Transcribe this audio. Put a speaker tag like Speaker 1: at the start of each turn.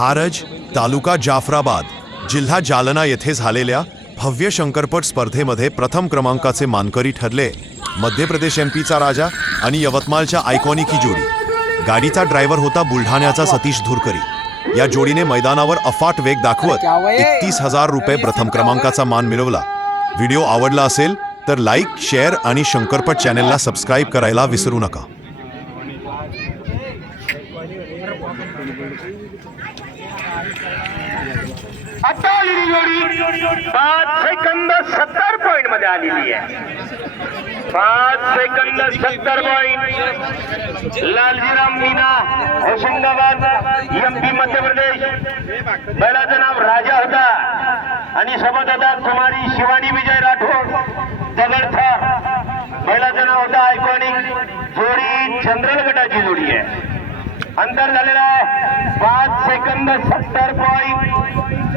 Speaker 1: हारज तालुका जाफराबाद जिल्हा जालना येथे झालेल्या भव्य शंकरपट स्पर्धेमध्ये प्रथम क्रमांकाचे मानकरी ठरले. मध्य प्रदेश एमपीचा राजा आणि यवतमाळच्या आयकॉनिक ही जोडी. गाडीचा ड्रायव्हर होता बुलढाण्याचा सतीश धुरकरी. या जोडीने मैदानावर अफाट वेग दाखवत एकतीस हजार रुपये प्रथम क्रमांकाचा मान मिळवला. व्हिडिओ आवडला असेल तर लाईक शेअर आणि शंकरपट चॅनेलला सबस्क्राईब करायला विसरू नका.
Speaker 2: आता आलेली जोडी पाच सेकंद सत्तर पॉइंटमध्ये आलेली आहे. पाच सेकंद सत्तर पॉइंट लालजीराम मीना होशंगाबाद एमपी मध्य प्रदेश बैलाचं नाव राजा होता आणि सोबत होता कुमारी शिवानी विजय राठोड दगडथर बैलाचं नाव होता आयकॉनिक जोडी चंद्रल गटाची जोडी आहे. अंतर झालेलं आहे. पाच सेकंद सत्तर पॉईंट